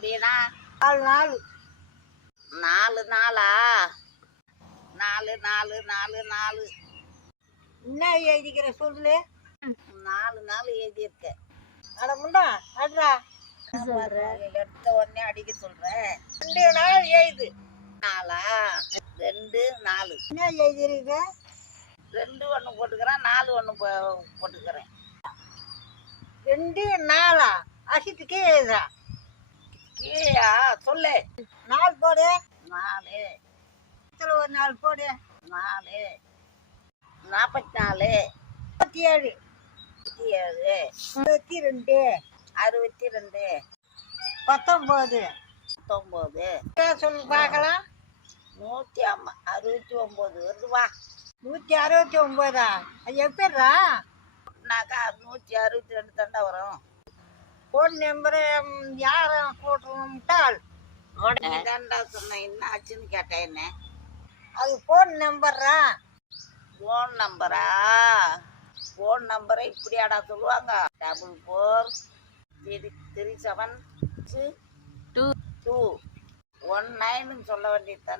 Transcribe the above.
அப்படின்னா 4 4 நாளா? 4 4 4 4 என்ன எழுதிக்கிற சொல்லு. 4 நாள் எழுதியிருக்க. அட முண்டா அட்ரா எடுத்த உடனே அடிக்க சொல்றேன். 2 நாள் எழுது. நாளா? 2 4. என்ன எழுதிருக்க? 2 ஒன்று போட்டுக்கிறேன், 4 ஒன்று போட்டுக்கிறேன். 2 4 அசித்துக்கு எழுதுறா. கீழா சொல்லு. 4 போடு. 4 இதுல ஒரு 4 போடு. 4 44 37 27 62 62 19 19 சொல்லு பார்க்கலாம். 169 வருதுவா? 169. அது எப்படிரா? நாக்கா 162 தாண்டா வரும். ஃபோன் நம்பரு யாரும் போட்டுட்டால் நீ தாண்டா சொன்ன, என்ன ஆச்சுன்னு கேட்டேன். என்ன அது ஃபோன் நம்பர்ரா. ஃபோன் நம்பரா? ஃபோன் நம்பரை இப்படியாடா சொல்லுவாங்க? 4437 2 19 சொல்ல வேண்டியது தானே.